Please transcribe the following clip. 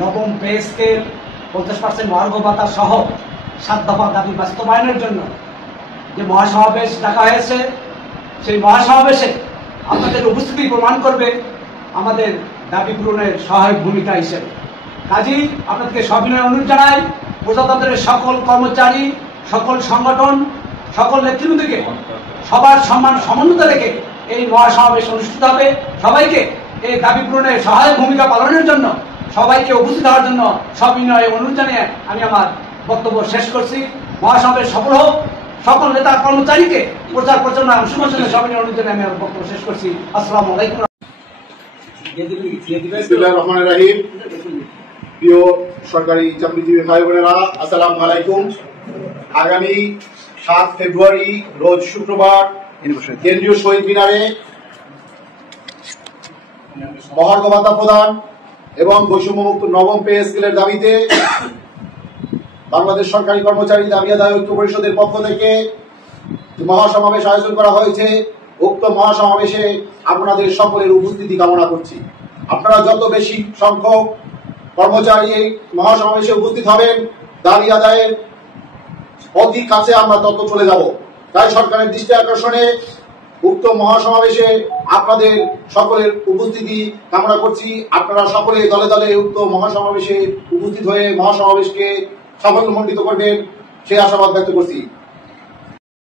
নবম pay scale, 50% মহার্ঘ ভাতা সহ 7 দফা দাবি বাস্তবায়নের জন্য যে মহাসমাবেশ ডাকা হয়েছে, সেই মহাসমাবেশে আপনাদের উপস্থিতি প্রমাণ করবে আমাদের দাবি পূরণের সহায়ক ভূমিকা হিসেবে। কাজেই আপনাদেরকে সবিনয় অনুরোধ জানাই, প্রজাতন্ত্রের সকল কর্মচারী, সকল সংগঠন, সকল নেতৃবৃন্দকে সবার সম্মান সমুন্নত রেখে এই মহাসমাবেশ অনুষ্ঠিত হবে। সবাইকে এই দাবি পূরণের সহায়ক ভূমিকা পালনের জন্য সবাইকে উপস্থিত হওয়ার জন্য সবিনয় অনুরোধ জানিয়ে আমি আমার বক্তব্য শেষ করছি। মহাসমাবেশ সফল হোক। সকল নেতা কর্মচারীকে প্রচার প্রচারণা অংশগ্রহণের জন্য সবিনয় অনুরোধ জানিয়ে আমি আমার বক্তব্য শেষ করছি। আসসালামু আলাইকুম। বিসমিল্লাহির রহমানির রহিম। প্রিয় সরকারি চাকরিজীবী ভাই বোনেরা, আসসালামু আলাইকুম। আগামী 7 ফেব্রুয়ারি রোজ শুক্রবার কেন্দ্রীয় শহীদ মিনারে মহার্ঘ ভাতা প্রদান এবং বৈষম্যমুক্ত নবম পে স্কেলের দাবিতে বাংলাদেশ সরকারি কর্মচারী দাবি আদায় ঐক্য পরিষদের পক্ষ থেকে মহাসমাবেশ আয়োজন করা হয়েছে। উক্ত মহাসমাবেশে আপনাদের সকলের উপস্থিতি কামনা করছি। আপনারা যত বেশি সংখ্যক কর্মচারী এই মহাসমাবেশে উপস্থিত হবেন, দাবি আদায়ের অতি কাছে আমরা তত চলে যাব। তাই সরকারের দৃষ্টি আকর্ষণে উক্ত মহাসমাবেশে আপনাদের সকলের উপস্থিতি কামনা করছি। আপনারা সকলে দলে দলে উক্ত মহাসমাবেশে উপস্থিত হয়ে মহাসমাবেশকে সাফল্যমণ্ডিত করবেন, সেই আশাবাদ ব্যক্ত করছি।